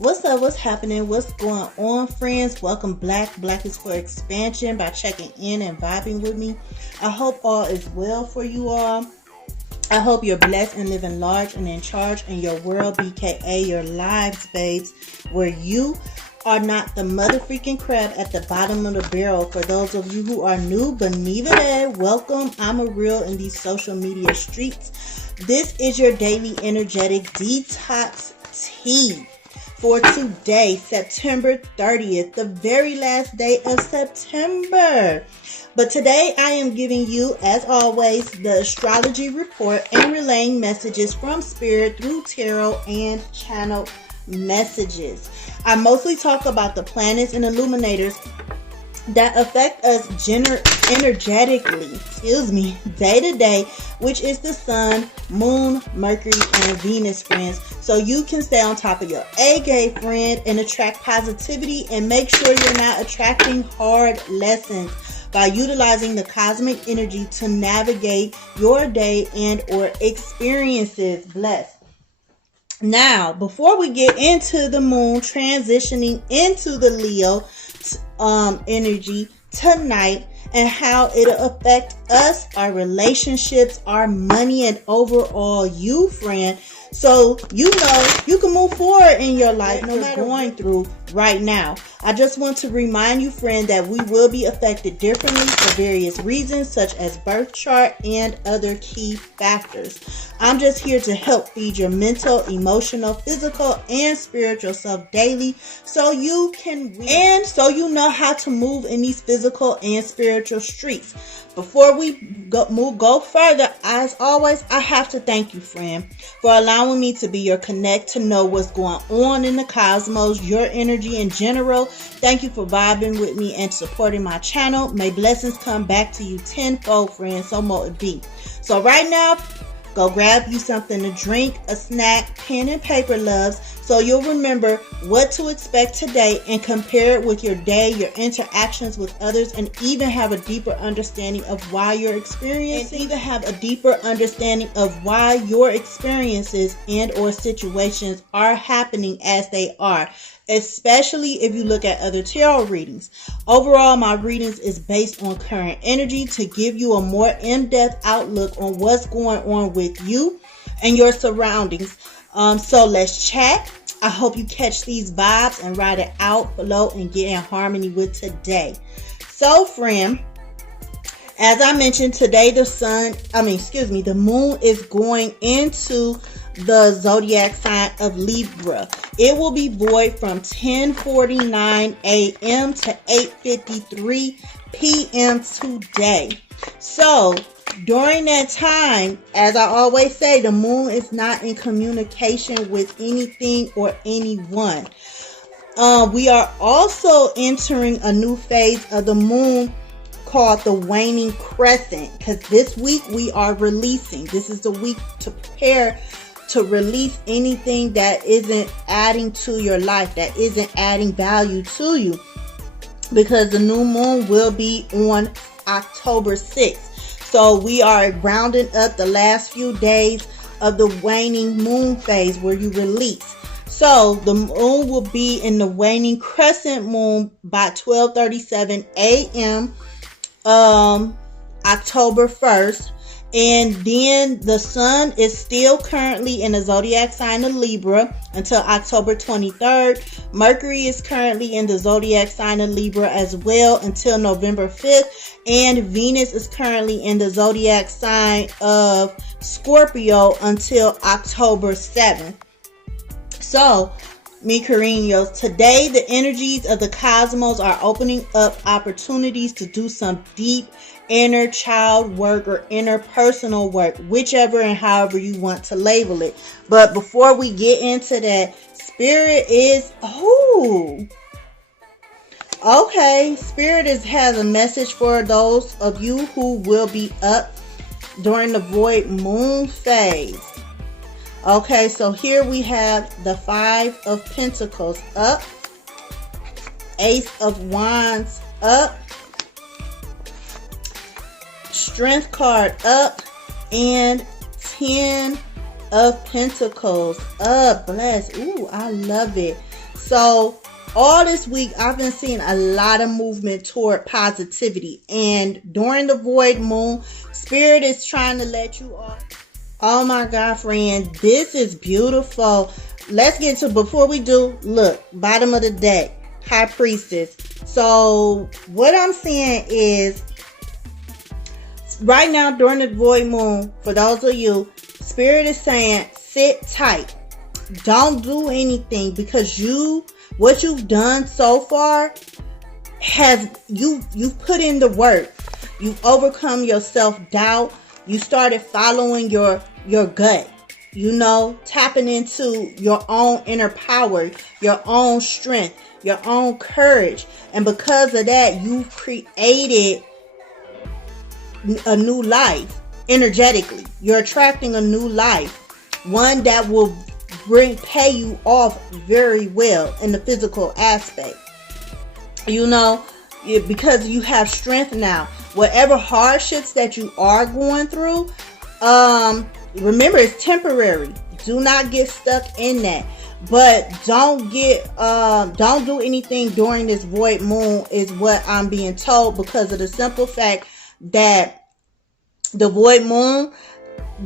What's up? What's happening? What's going on, friends? Welcome Black is for Expansion by checking in and vibing with me. I hope all is well for you all. I hope you're blessed and living large and in charge in your world, B.K.A, your lives, babes, where you are not the mother freaking crab at the bottom of the barrel. For those of you who are new, Benita, welcome. I'm Areayl in these social media streets. This is your daily energetic detox tea for today, September 30th, the very last day of September. But today I am giving you, as always, the astrology report and relaying messages from Spirit through tarot and channel messages. I mostly talk about the planets and illuminators that affect us energetically, day to day, which is the sun, moon, Mercury, and Venus, friends. So you can stay on top of your A-game, friend, and attract positivity and make sure you're not attracting hard lessons by utilizing the cosmic energy to navigate your day and or experiences. Bless. Now, before we get into the moon transitioning into the Leo energy tonight and how it'll affect us, our relationships, our money, and overall you, friend, so you know you can move forward in your life no matter what you're going through right now. I just want to remind you, friend, that we will be affected differently for various reasons, such as birth chart and other key factors. I'm just here to help feed your mental, emotional, physical, and spiritual self daily so you can win and so you know how to move in these physical and spiritual streets. Before we go further, as always, I have to thank you, friend, for allowing me to be your connect to know what's going on in the cosmos, your energy in general. Thank you for vibing with me and supporting my channel. May blessings come back to you tenfold, friend. So more it be. So right now, go grab you something to drink, a snack, pen and paper, loves, so you'll remember what to expect today and compare it with your day, your interactions with others, and even have a deeper understanding of why your experiences and or situations are happening as they are, especially if you look at other tarot readings. Overall, my readings is based on current energy to give you a more in-depth outlook on what's going on with you and your surroundings. So let's chat. I hope you catch these vibes and ride it out below and get in harmony with today. So, friend, as I mentioned, today the moon is going into the zodiac sign of Libra. It will be void from 10:49 a.m. to 8:53 p.m. today. So during that time, as I always say, the moon is not in communication with anything or anyone. We are also entering a new phase of the moon called the waning crescent, because this week we are releasing. This is the week to prepare to release anything that isn't adding to your life, that isn't adding value to you, because the new moon will be on October 6th. So we are rounding up the last few days of the waning moon phase where you release. So the moon will be in the waning crescent moon by 12:37 a.m. October 1st. And then the sun is still currently in the zodiac sign of Libra until October 23rd. Mercury is currently in the zodiac sign of Libra as well until November 5th. And Venus is currently in the zodiac sign of Scorpio until October 7th. So, mi cariños, today the energies of the cosmos are opening up opportunities to do some deep inner child work or interpersonal work, whichever and however you want to label it. But before we get into that, Spirit has a message for those of you who will be up during the void moon phase. Okay, so here we have the 5 of Pentacles up, Ace of Wands up, Strength card up, and 10 of Pentacles up. Bless. Ooh, I love it. So all this week, I've been seeing a lot of movement toward positivity. And during the void moon, Spirit is trying to let you off. Oh my God, friend, this is beautiful. Let's get to, before we do, look, bottom of the deck, High Priestess. So what I'm saying is, right now during the void moon, for those of you, Spirit is saying, sit tight. Don't do anything, because what you've done so far you've put in the work. You've overcome your self-doubt. You started following your gut, tapping into your own inner power, your own strength, your own courage. And because of that, you've created a new life energetically. You're attracting a new life, one that will pay you off very well in the physical aspect, because you have strength now. Whatever hardships that you are going through, remember, it's temporary. Do not get stuck in that. But don't do anything during this void moon, is what I'm being told, because of the simple fact that the void moon,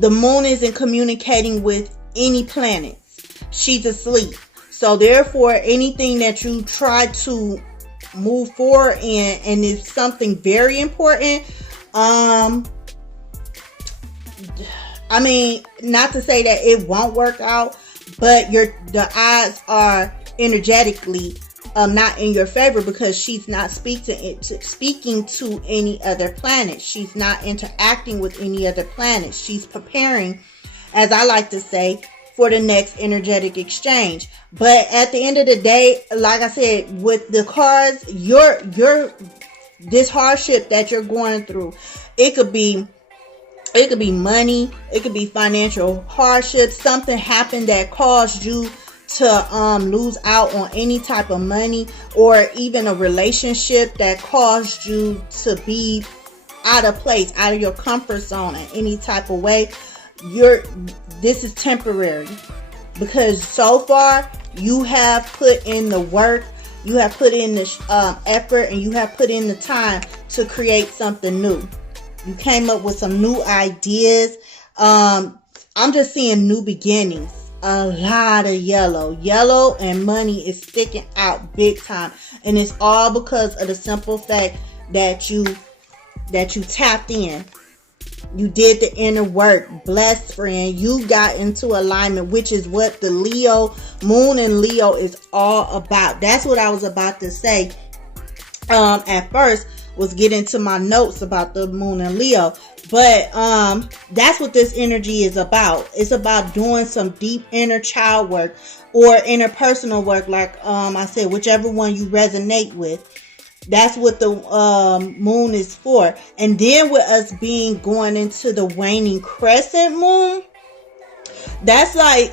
the moon isn't communicating with any planets. She's asleep. So therefore, anything that you try to move forward in, and it's something very important, not to say that it won't work out, but the odds are energetically not in your favor, because she's not speaking to any other planet. She's not interacting with any other planets. She's preparing, as I like to say, for the next energetic exchange. But at the end of the day, like I said, with the cards, this hardship that you're going through, it could be money, it could be financial hardship. Something happened that caused you to lose out on any type of money, or even a relationship that caused you to be out of place, out of your comfort zone in any type of way. This is temporary, because so far you have put in the work, you have put in the effort, and you have put in the time to create something new. You came up with some new ideas. I'm just seeing new beginnings. A lot of yellow and money is sticking out big time, and it's all because of the simple fact that you tapped in. You did the inner work. Blessed friend, you got into alignment, which is what the moon in Leo is all about. That's what I was about to say at first, was get into my notes about the moon in Leo. But that's what this energy is about. It's about doing some deep inner child work or interpersonal work, like I said, whichever one you resonate with. That's what the moon is for. And then with us going into the waning crescent moon, that's like,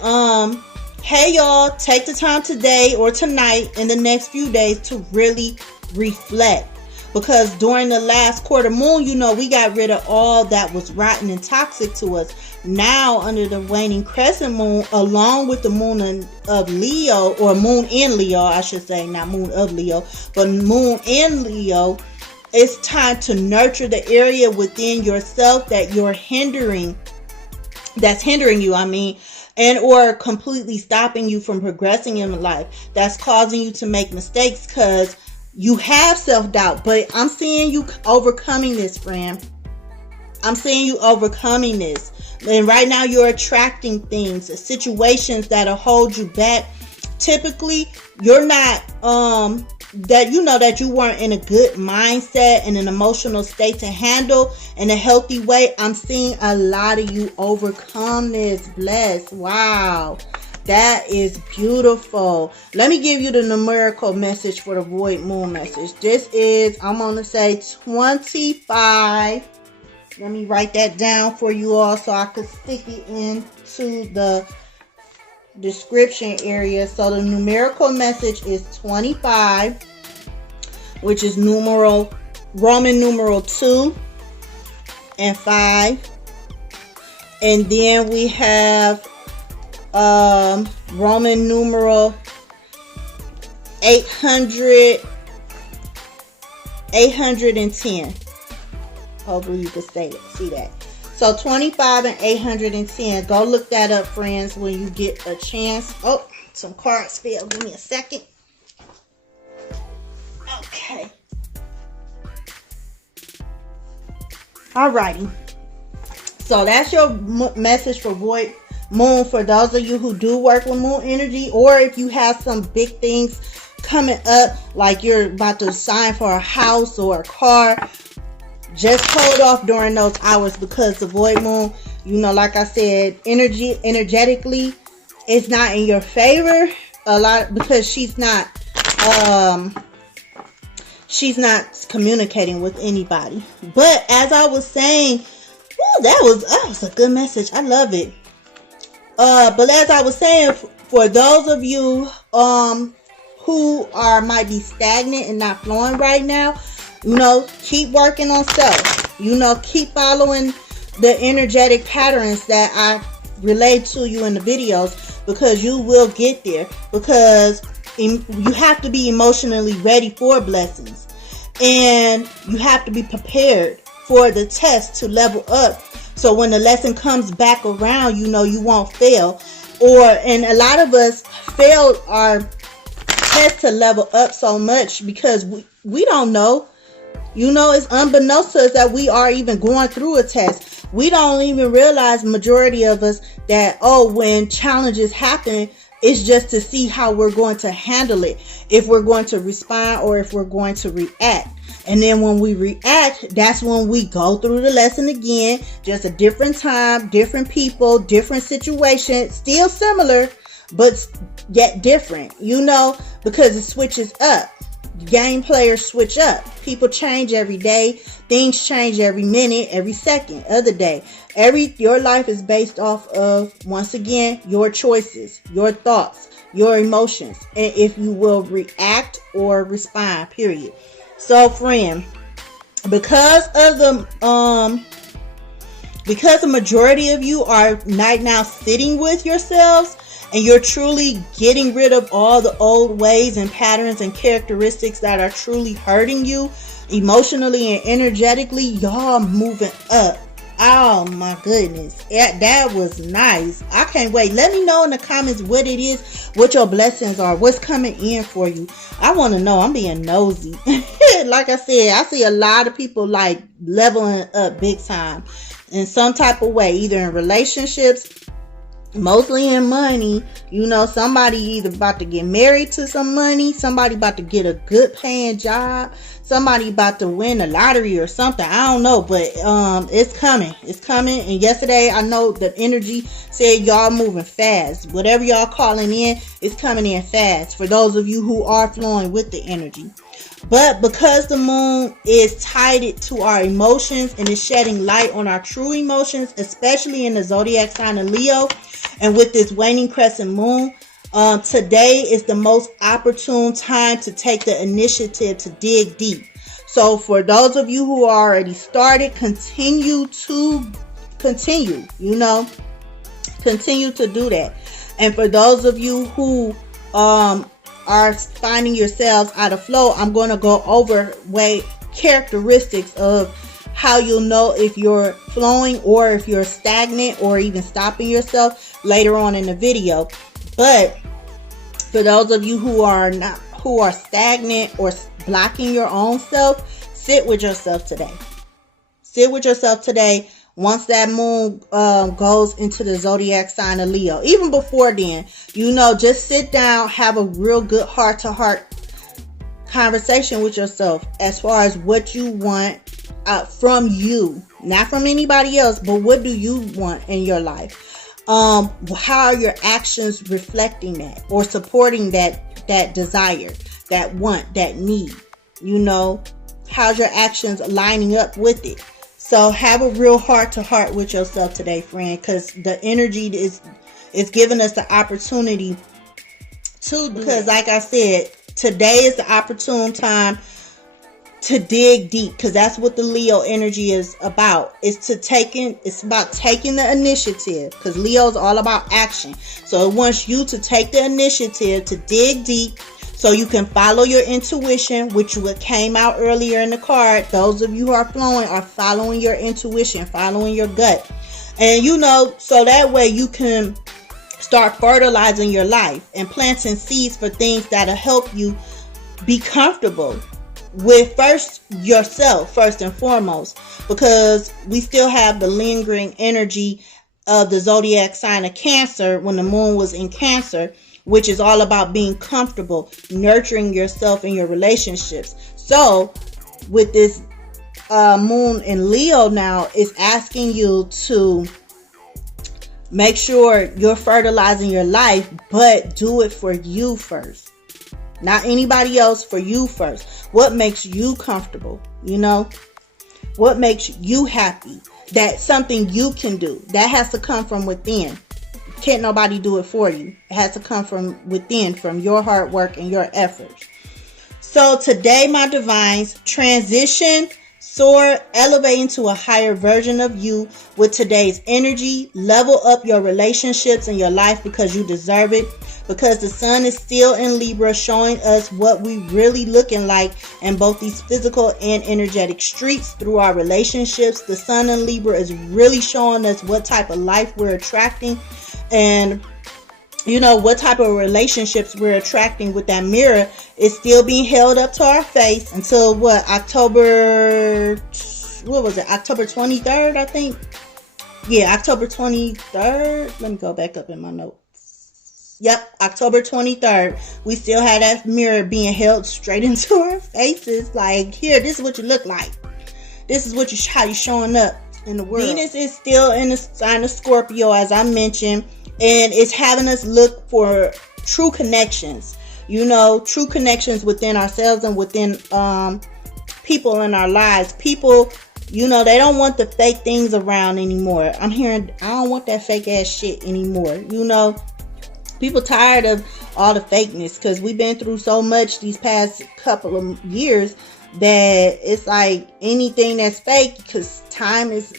hey y'all, take the time today or tonight in the next few days to really reflect. Because during the last quarter moon, we got rid of all that was rotten and toxic to us. Now, under the waning crescent moon, along with the moon of Leo, or moon in Leo, I should say, not moon of Leo, but moon in Leo, it's time to nurture the area within yourself that's hindering you, and or completely stopping you from progressing in life. That's causing you to make mistakes, because you have self-doubt. But I'm seeing you overcoming this, friend. I'm seeing you overcoming this. And right now you're attracting things, situations that'll hold you back. Typically, you're not, that you weren't in a good mindset and an emotional state to handle in a healthy way. I'm seeing a lot of you overcome this. Bless. Wow. That is beautiful. Let me give you the numerical message for the void moon message. This is, I'm going to say 25. Let me write that down for you all so I could stick it into the description area. So the numerical message is 25, which is Roman numeral 2 and 5. And then we have Roman numeral 810. Hopefully you can see that. So 25 and 810. Go look that up, friends, when you get a chance. Oh, some cards fell. Give me a second. Okay. Alrighty. So that's your message for void moon, for those of you who do work with moon energy, or if you have some big things coming up, like you're about to sign for a house or a car. Just hold off during those hours, because the void moon, you know, like I said, energetically, it's not in your favor a lot, because she's not communicating with anybody. But as I was saying, ooh, that was a good message. I love it. But as I was saying, for those of you who might be stagnant and not flowing right now, you know, keep working on self. You know, keep following the energetic patterns that I relayed to you in the videos, because you will get there. Because you have to be emotionally ready for blessings. And you have to be prepared for the test to level up. So when the lesson comes back around, you know, you won't fail. And a lot of us failed our test to level up so much because we don't know. You know, it's unbeknownst to us that we are even going through a test. We don't even realize, majority of us, that, when challenges happen, it's just to see how we're going to handle it. If we're going to respond or if we're going to react. And then when we react, that's when we go through the lesson again. Just a different time, different people, different situation. Still similar, but yet different. You know, because it switches up. Game players switch up. People change every day. Things change every minute, every second of the day. Your life is based off of, once again, your choices, your thoughts, your emotions, and if you will react or respond, period. So, friend, because the majority of you are right now sitting with yourselves, and you're truly getting rid of all the old ways and patterns and characteristics that are truly hurting you emotionally and energetically, y'all moving up. Oh my goodness. That was nice. I can't wait. Let me know in the comments what it is, what your blessings are, what's coming in for you. I want to know. I'm being nosy. Like I said, I see a lot of people like leveling up big time in some type of way, either in relationships, mostly in money. You know, somebody either about to get married to some money, somebody about to get a good paying job, somebody about to win the lottery or something. I don't know, but it's coming. And yesterday, I know the energy said y'all moving fast. Whatever y'all calling in, it's coming in fast for those of you who are flowing with the energy. But because the moon is tied to our emotions and is shedding light on our true emotions, especially in the zodiac sign of Leo, and with this waning crescent moon, today is the most opportune time to take the initiative to dig deep. So for those of you who already started, continue to do that. And for those of you who are finding yourselves out of flow, I'm going to go over characteristics of how you'll know if you're flowing or if you're stagnant or even stopping yourself later on in the video. But for those of you who are stagnant or blocking your own self, sit with yourself today. Sit with yourself today. Once that moon goes into the zodiac sign of Leo, even before then, you know, just sit down, have a real good heart-to-heart conversation with yourself as far as what you want from you, not from anybody else, but what do you want in your life? How are your actions reflecting that or supporting that desire, that want, that need? You know, how's your actions lining up with it? So have a real heart-to-heart with yourself today, friend, because the energy is giving us the opportunity to, because like I said, today is the opportune time to dig deep, because that's what the Leo energy is about. It's about taking the initiative, because Leo is all about action. So it wants you to take the initiative to dig deep So you can follow your intuition, which what came out earlier in the card. Those of you who are flowing are following your intuition, following your gut. And so that way you can start fertilizing your life and planting seeds for things that'll help you be comfortable with yourself first and foremost, because we still have the lingering energy of the zodiac sign of Cancer when the moon was in Cancer, which is all about being comfortable, nurturing yourself and your relationships. So with this moon in Leo now, it's asking you to make sure you're fertilizing your life, but do it for you first. Not anybody else, for you first. What makes you comfortable? What makes you happy? That's something you can do. That has to come from within. Can't nobody do it for you. It has to come from within, from your hard work and your efforts. So today, my divines, transition, soar, elevate into a higher version of you with today's energy. Level up your relationships and your life because you deserve it. Because the sun is still in Libra, showing us what we really looking like in both these physical and energetic streets through our relationships. The sun in Libra is really showing us what type of life we're attracting, and what type of relationships we're attracting. With that mirror, it's still being held up to our face until October 23rd, I think. Yeah, October 23rd. Let me go back up in my notes. Yep, October 23rd. We still have that mirror being held straight into our faces. Like, here, this is what you look like. This is how you're showing up in the world. Venus is still in the sign of Scorpio, as I mentioned. And it's having us look for true connections. True connections within ourselves and within people in our lives. People, they don't want the fake things around anymore. I'm hearing, I don't want that fake ass shit anymore. People tired of all the fakeness because we've been through so much these past couple of years that it's like anything that's fake, because time is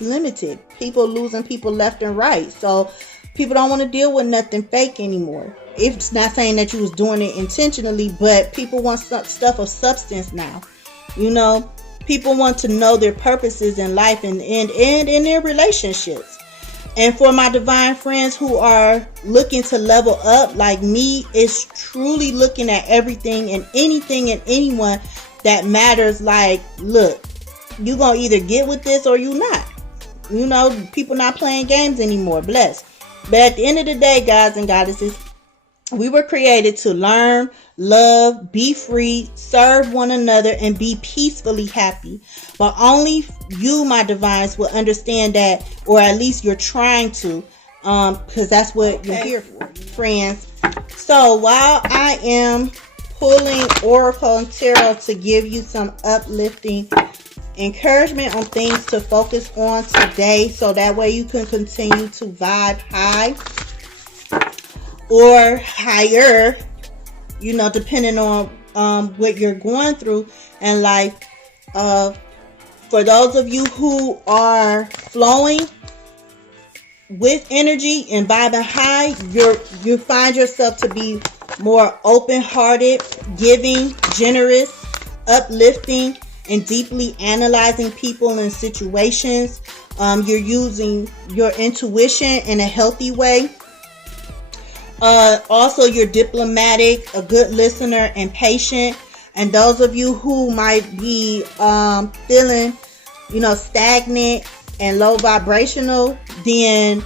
limited. People losing people left and right. So people don't want to deal with nothing fake anymore. It's not saying that you was doing it intentionally, but people want stuff of substance now. People want to know their purposes in life and in their relationships. And for my divine friends who are looking to level up like me, it's truly looking at everything and anything and anyone that matters. Like, look, you gonna either get with this or you not. People not playing games anymore. Bless. But at the end of the day, guys and goddesses, we were created to learn, love, be free, serve one another, and be peacefully happy. But only you, my divines, will understand that, or at least you're trying to, because that's what you're here for, friends. So while I am pulling Oracle and Tarot to give you some uplifting encouragement on things to focus on today, so that way you can continue to vibe high or higher, depending on what you're going through in life. For those of you who are flowing with energy and vibing high, you find yourself to be more open-hearted, giving, generous, uplifting, and deeply analyzing people and situations. You're using your intuition in a healthy way. Also, you're diplomatic, a good listener, and patient. And those of you who might be feeling, stagnant and low vibrational, then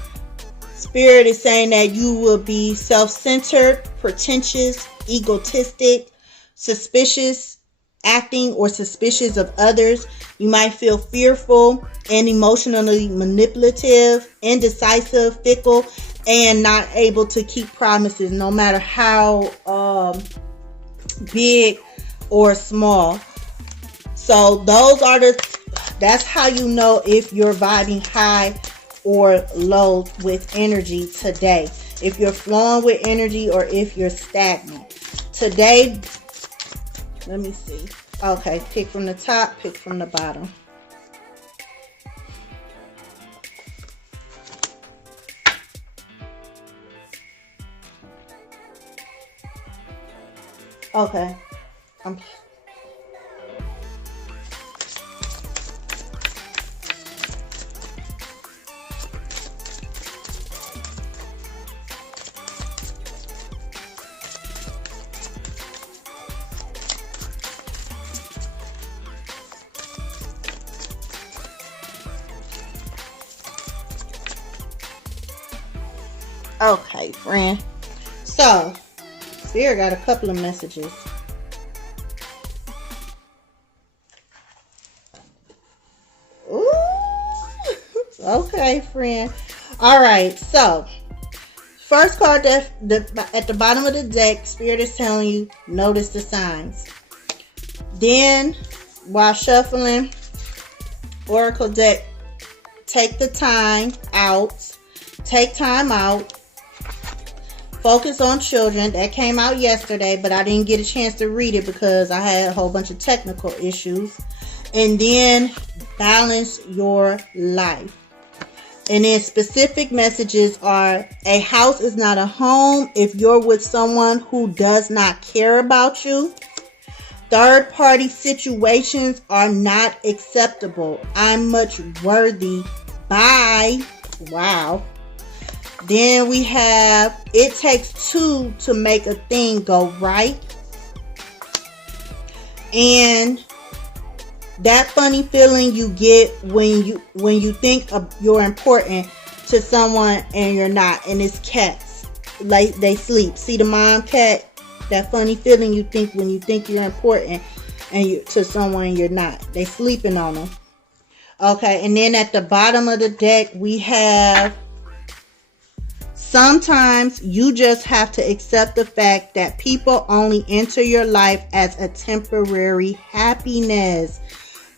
Spirit is saying that you will be self-centered, pretentious, egotistic, suspicious, acting or suspicious of others. You might feel fearful and emotionally manipulative, indecisive, fickle, and not able to keep promises, no matter how big or small. So that's how you know if you're vibing high or low with energy today. If you're flowing with energy or if you're stagnant. Today, let me see. Okay, pick from the top, pick from the bottom. Okay. Okay, friend. So, Spirit got a couple of messages. Ooh. Okay, friend. All right. So, first card at the bottom of the deck, Spirit is telling you, notice the signs. Then, while shuffling Oracle deck, take time out. Focus on children. That came out yesterday, but I didn't get a chance to read it because I had a whole bunch of technical issues. And then balance your life. And then specific messages are, a house is not a home if you're with someone who does not care about you. Third party situations are not acceptable. I'm much worthy. Bye. Wow. Then we have, it takes two to make a thing go right. And that funny feeling you get when you think you're important to someone and you're not. And it's cats. Like they sleep. See the mom cat? That funny feeling you think when you think you're important and to someone you're not. They sleeping on them. Okay, and then at the bottom of the deck we have, sometimes you just have to accept the fact that people only enter your life as a temporary happiness.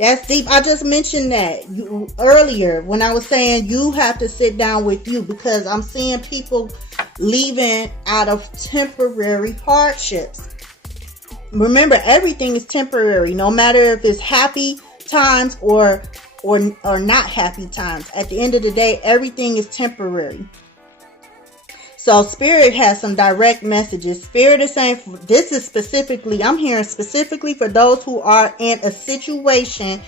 That's deep. I just mentioned that earlier when I was saying you have to sit down with you, because I'm seeing people leaving out of temporary hardships. Remember, everything is temporary, no matter if it's happy times or not happy times. At the end of the day, everything is temporary. So Spirit has some direct messages. Spirit is saying, this is specifically, I'm hearing specifically for those who are in a situation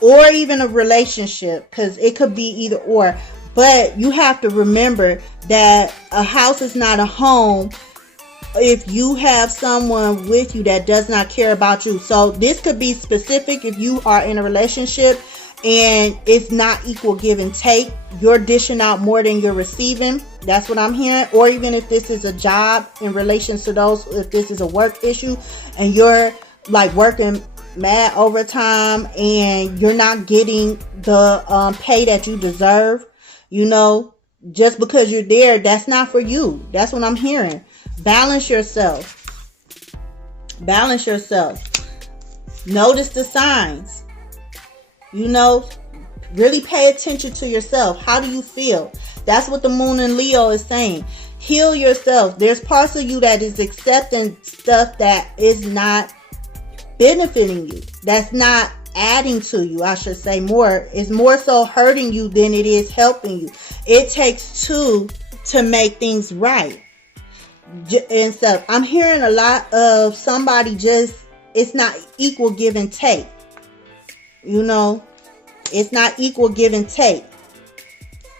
or even a relationship, because it could be either or. But you have to remember that a house is not a home if you have someone with you that does not care about you. So this could be specific if you are in a relationship and it's not equal give and take. You're dishing out more than you're receiving. That's what I'm hearing. Or even if this is a job in relation to those, if this is a work issue and you're like working mad overtime and you're not getting the pay that you deserve, you know, just because you're there, that's not for you. That's what I'm hearing. Balance yourself. Balance yourself. Notice the signs. You know, really pay attention to yourself. How do you feel? That's what the moon in Leo is saying. Heal yourself. There's parts of you that is accepting stuff that is not benefiting you. That's not adding to you, I should say more. It's more so hurting you than it is helping you. It takes two to make things right. And stuff. I'm hearing a lot of somebody just, it's not equal give and take. You know, it's not equal give and take.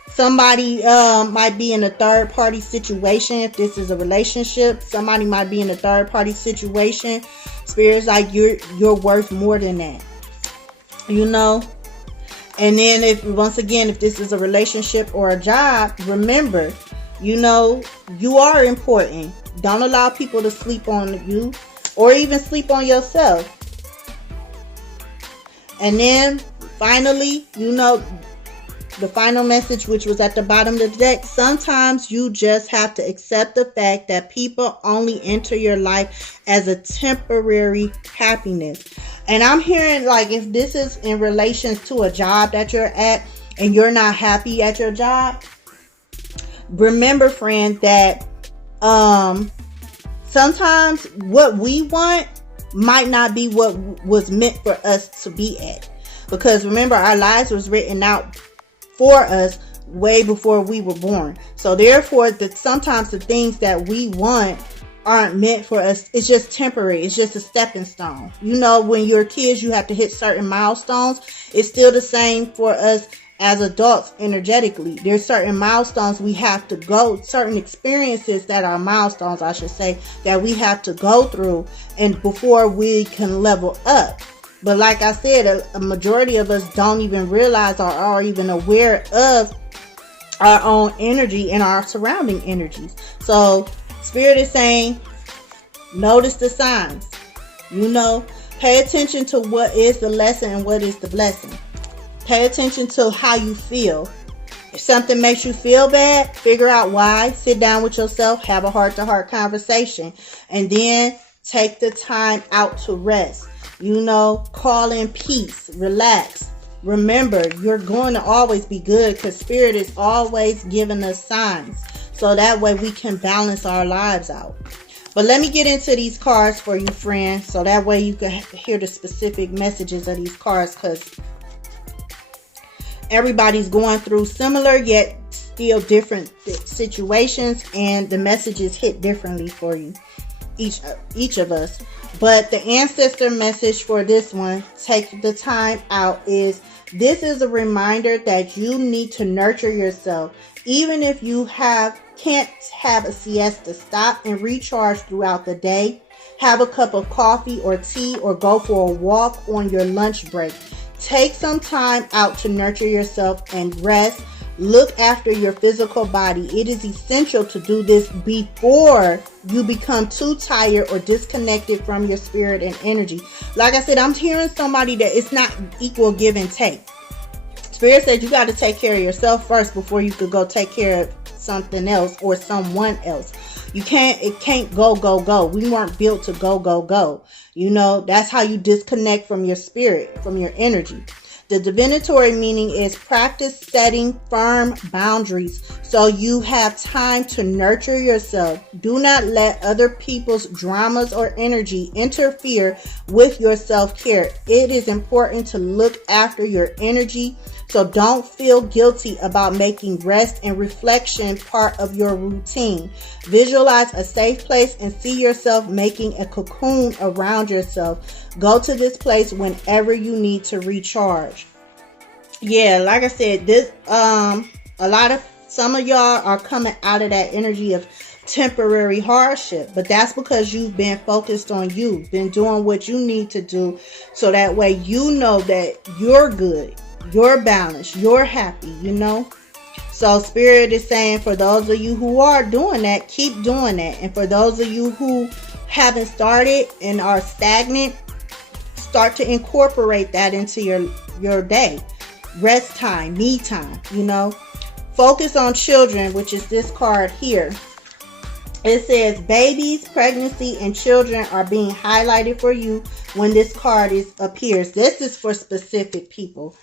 Somebody might be in a third party situation. If this is a relationship, somebody might be in a third party situation. Spirit's like, you're worth more than that. You know? And then if this is a relationship or a job, remember, you know, you are important. Don't allow people to sleep on you or even sleep on yourself. And then finally, you know, the final message, which was at the bottom of the deck, sometimes you just have to accept the fact that people only enter your life as a temporary happiness. And I'm hearing, like, if this is in relation to a job that you're at and you're not happy at your job, remember, friend, that sometimes what we want might not be what was meant for us to be at. Because remember, our lives was written out for us way before we were born. So therefore, sometimes the things that we want aren't meant for us. It's just temporary. It's just a stepping stone. You know, when you're kids, you have to hit certain milestones. It's still the same for us as adults energetically. There's certain milestones we have to go, certain experiences that are milestones, I should say, that we have to go through and before we can level up. But like I said, a majority of us don't even realize or are even aware of our own energy and our surrounding energies. So Spirit is saying, notice the signs. You know, pay attention to what is the lesson and what is the blessing. Pay attention to how you feel. If something makes you feel bad, figure out why. Sit down with yourself, have a heart-to-heart conversation, and then take the time out to rest. You know, call in peace, relax. Remember, you're going to always be good because Spirit is always giving us signs. So that way we can balance our lives out. But let me get into these cards for you, friends. So that way you can hear the specific messages of these cards. Because everybody's going through similar yet still different situations. And the messages hit differently for you. Each of us. But the ancestor message for this one, take the time out, is this is a reminder that you need to nurture yourself. Even if you can't have a siesta, stop and recharge throughout the day. Have a cup of coffee or tea or go for a walk on your lunch break. Take some time out to nurture yourself and rest. Look after your physical body. It is essential to do this before you become too tired or disconnected from your spirit and energy. Like I said, I'm hearing somebody that it's not equal give and take. Spirit said you got to take care of yourself first before you could go take care of something else or someone else. It can't go. We weren't built to go. You know, that's how you disconnect from your spirit, from your energy. The divinatory meaning is practice setting firm boundaries so you have time to nurture yourself. Do not let other people's dramas or energy interfere with your self-care. It is important to look after your energy, so don't feel guilty about making rest and reflection part of your routine. Visualize a safe place and see yourself making a cocoon around yourself. Go to this place whenever you need to recharge. Yeah, like I said, some of y'all are coming out of that energy of temporary hardship, but that's because you've been focused on you, been doing what you need to do, so that way you know that you're good, you're balanced, you're happy, you know. So Spirit is saying, for those of you who are doing that, keep doing that. And for those of you who haven't started and are stagnant, start to incorporate that into your day. Rest time, me time, you know. Focus on children, which is this card here. It says babies, pregnancy, and children are being highlighted for you when this card appears. This is for specific people.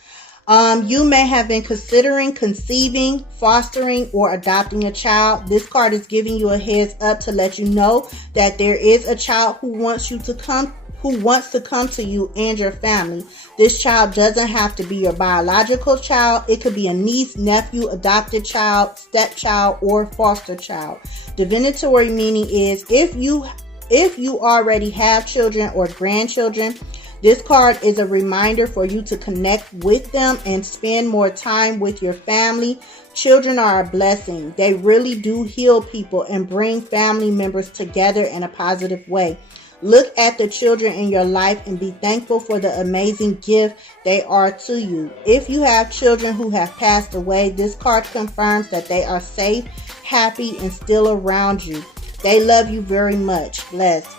You may have been considering conceiving, fostering, or adopting a child. This card is giving you a heads up to let you know that there is a child who wants to come to you and your family. This child doesn't have to be your biological child. It could be a niece, nephew, adopted child, stepchild, or foster child. Divinatory meaning is if you already have children or grandchildren, this card is a reminder for you to connect with them and spend more time with your family. Children are a blessing. They really do heal people and bring family members together in a positive way. Look at the children in your life and be thankful for the amazing gift they are to you. If you have children who have passed away, this card confirms that they are safe, happy, and still around you. They love you very much. Bless.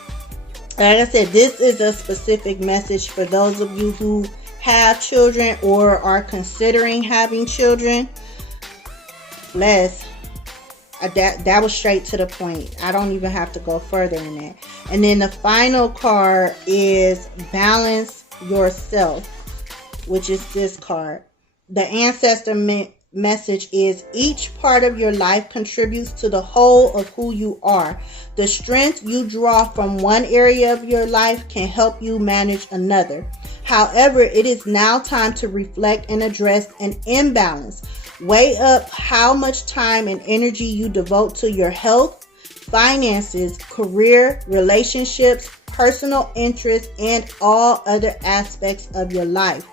Like I said, this is a specific message for those of you who have children or are considering having children. Bless. That was straight to the point. I don't even have to go further in that. And then the final card is balance yourself, which is this card. The ancestor message is each part of your life contributes to the whole of who you are. The strength you draw from one area of your life can help you manage another. However, it is now time to reflect and address an imbalance. Weigh up how much time and energy you devote to your health, finances, career, relationships, personal interests, and all other aspects of your life.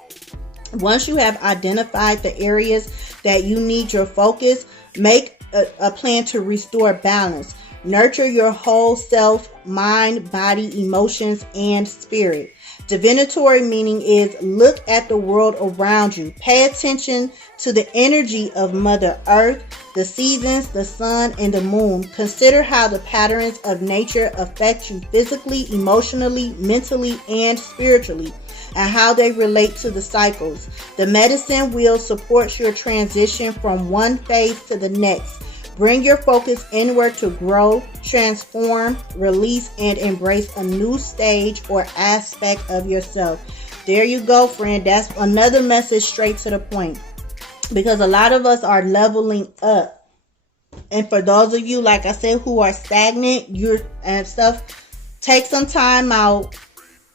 Once you have identified the areas that you need your focus, make a plan to restore balance. Nurture your whole self, mind, body, emotions, and spirit. Divinatory meaning is look at the world around you. Pay attention to the energy of Mother Earth, the seasons, the sun, and the moon. Consider how the patterns of nature affect you physically, emotionally, mentally, and spiritually, and how they relate to the cycles. The medicine wheel supports your transition from one phase to the next. Bring your focus inward to grow, transform, release, and embrace a new stage or aspect of yourself. There you go, friend. That's another message straight to the point. Because a lot of us are leveling up. And for those of you, like I said, who are stagnant, and stuff, take some time out.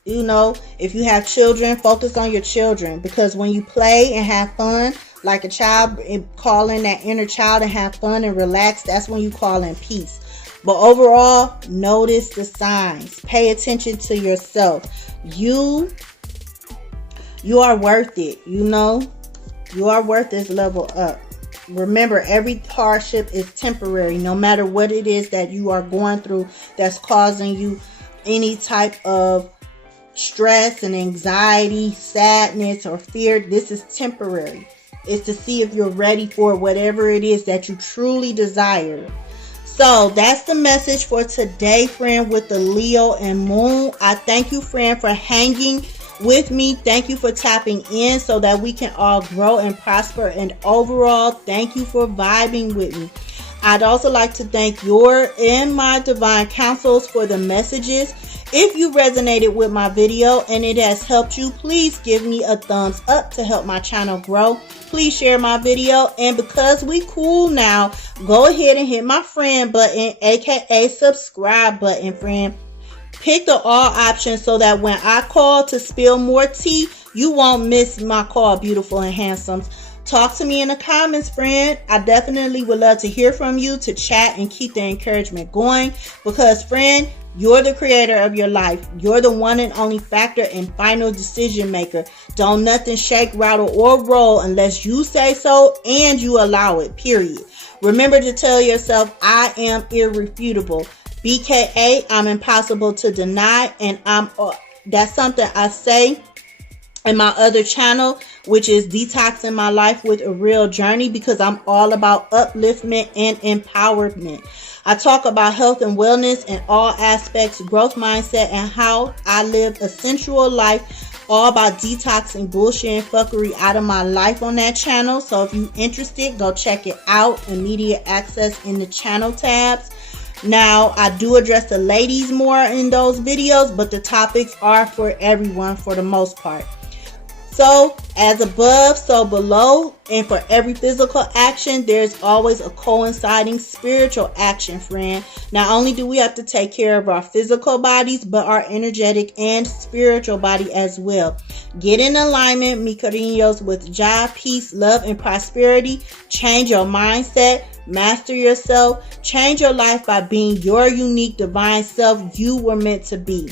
You know, if you have children, focus on your children. Because when you play and have fun, like a child, and call in that inner child and have fun and relax, that's when you call in peace. But overall, notice the signs. Pay attention to yourself. You are worth it. You know, you are worth this level up. Remember, every hardship is temporary. No matter what it is that you are going through that's causing you any type of stress and anxiety, sadness, or fear, this is temporary. It's to see if you're ready for whatever it is that you truly desire. So that's the message for today, friend, with the Leo and Moon. I thank you, friend, for hanging with me. Thank you for tapping in so that we can all grow and prosper. And overall, thank you for vibing with me. I'd also like to thank your and my divine counsels for the messages. If you resonated with my video and it has helped you, please give me a thumbs up to help my channel grow. Please share my video. And because we cool now, go ahead and hit my friend button, aka subscribe button, friend. Pick the all option so that when I call to spill more tea, you won't miss my call, beautiful and handsomes. Talk to me in the comments, friend. I definitely would love to hear from you, to chat and keep the encouragement going. Because, friend, you're the creator of your life. You're the one and only factor and final decision maker. Don't nothing shake, rattle, or roll unless you say so and you allow it, period. Remember to tell yourself, I am irrefutable. B.K.A, I'm impossible to deny. And that's something I say in my other channel, which is Detoxing My Life with Areayl Journey, because I'm all about upliftment and empowerment. I talk about health and wellness in all aspects, growth mindset, and how I live a sensual life, all about detoxing bullshit and fuckery out of my life on that channel. So if you're interested, go check it out. Immediate access in the channel tabs. Now, I do address the ladies more in those videos, but the topics are for everyone for the most part. So, as above, so below, and for every physical action, there's always a coinciding spiritual action, friend. Not only do we have to take care of our physical bodies, but our energetic and spiritual body as well. Get in alignment, mi cariños, with joy, peace, love, and prosperity. Change your mindset. Master yourself. Change your life by being your unique divine self you were meant to be.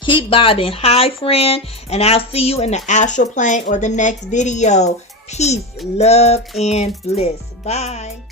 Keep vibing high, friend, and I'll see you in the astral plane or the next video. Peace, love, and bliss. Bye.